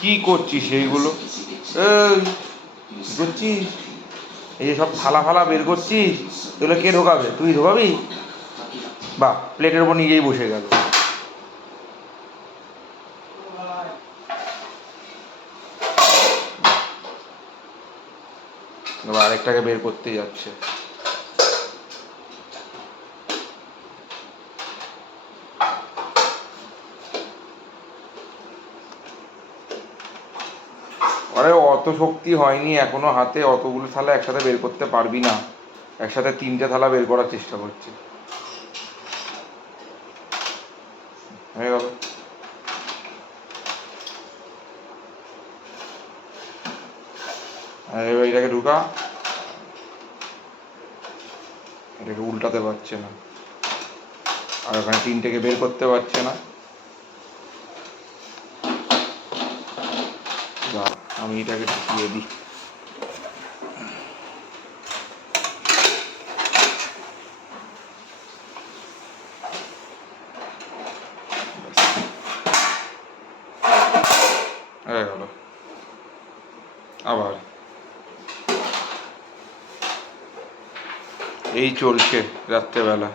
কি করছিস সেইগুলো? এই কি করছিস? এই সব থালা ফালা বের করছিস, এগুলো কে ঢোকাবে? তুই ঢোকাবি? বাহ, প্লেটের উপর নিজেই বসে গেল। এবার আরেকটাকে বের করতে যাচ্ছে। আরে অত শক্তি হয়নি এখনো হাতে, অতগুলো থালা একসাথে বের করতে পারবি না। একসাথে 3টে থালা বের করার চেষ্টা করছি। হয়ে গেল। আর এবার এটাকে ঢুকা। এটাকে উল্টাতে পারছে না, আর ওখানে 3টেকে বের করতে পারছে না। আমি এটাকে ঢুকিয়ে দিই। হয়ে গেল। আবার এই চলছে রাত্রেবেলা।